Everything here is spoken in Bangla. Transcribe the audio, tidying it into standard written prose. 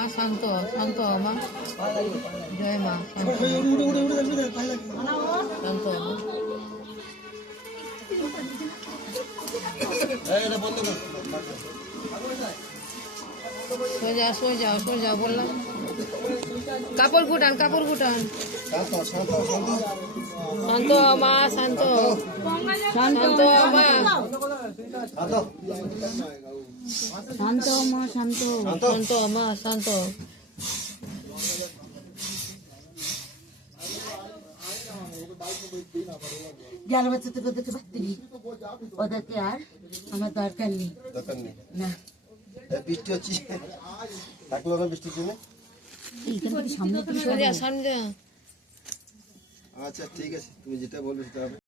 মা শান্ত শান্ত মা জয় মা শান্ত শান্ত সোজা সোজা সোজা বললাম কাপড় ঘুটান শান্ত মা শান্ত শান্ত মা শান্ত মা শান্ত শান্ত মা শান্ত গেল বাচ্চা তো ওদেরকে বাড়তেই ওদেরকে আর আমার দরকার নেই না বৃষ্টি হচ্ছে থাকলো না বৃষ্টির জন্য সোজা সামনে আচ্ছা ঠিক আছে তুমি যেটা বলবে সেটা হবে